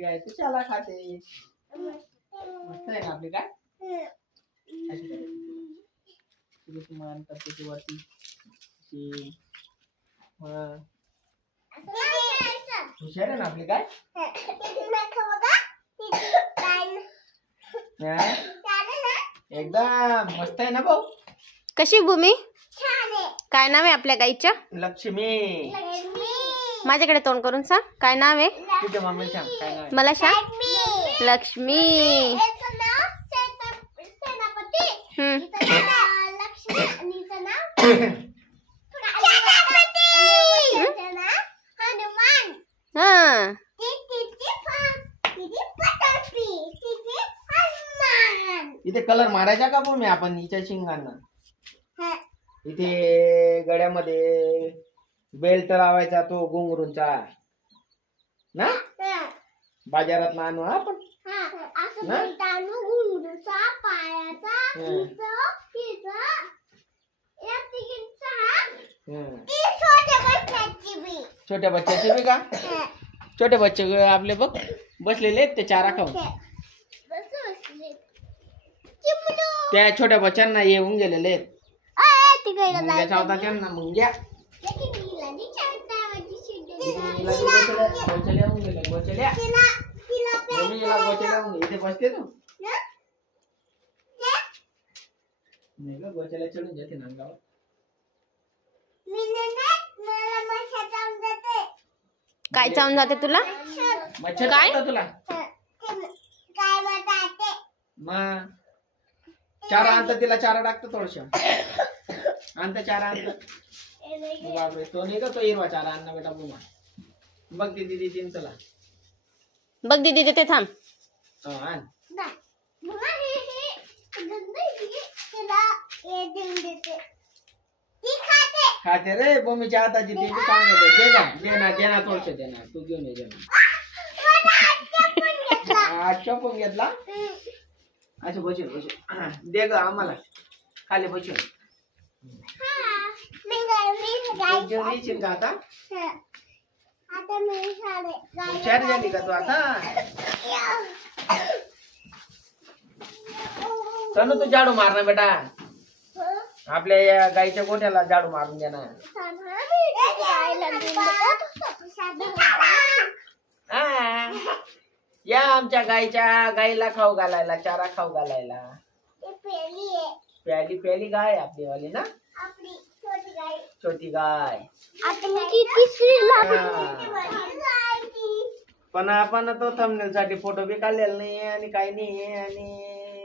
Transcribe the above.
गाय कशाला खाते? मस्त आहे ना आपली गाय. अशी करायची मान करते ती वरती हुशार आहे ना आपली गाय. एकदम मस्त आहे ना भाऊ. कशी भूमी? काय नाव आहे आपल्या गाईच्या? लक्ष्मी. माझ्याकडे तोंड करून सांग काय नाव आहे. तुझ्या मम्मी सांग काय नाव आहे. मला सांग. लक्ष्मी. हा इथे कलर मारायचा का भूमी आपण हिच्या शिंगांना. इथे गळ्यामध्ये बेल्ट लावायचा तो घुंगरूंचा ना. बाजारात आणू आपण छोट्या बच्च्याचे बी का. छोटे बच्चे आपले बघ बसलेले आहेत ते चारा खाऊन. त्या छोट्या बच्चांना येऊन गेलेले आहेत. होता त्यांना मग घ्या. इथे बसते तू गोच्याला चढून जाते ना गावात. काय चावून जाते तुला? मच्छर काय तुला मग चारा आणता तिला चारा टाकतो थोडस आणता चारा आणता. बापरे तो नाही का तो हिरवा चारा आणा बेटा बुमा. बघ दीदी तीन चला बघ दीदी देते थांब. आण खाते रे भूमीच्या हाताची ती बी काम दे ना थोडस दे ना तू घेऊन ये. पण घेतला अच्छा बसेल दे ग आम्हाला खाली बसेल. जेवण का आता. हुशार झाली का तू आता. चल तू झाडू मारना बेटा. आपल्या या गाईच्या गोठ्याला झाडू मारून देणार. या आमच्या गाईला खाऊ घालायला चारा खाऊ घालायला. प्याली गाय आपली वाली ना. छोटी गाय. पण आपण तो थंबनेल साठी फोटो बी काढलेला नाही आणि काही नाही आणि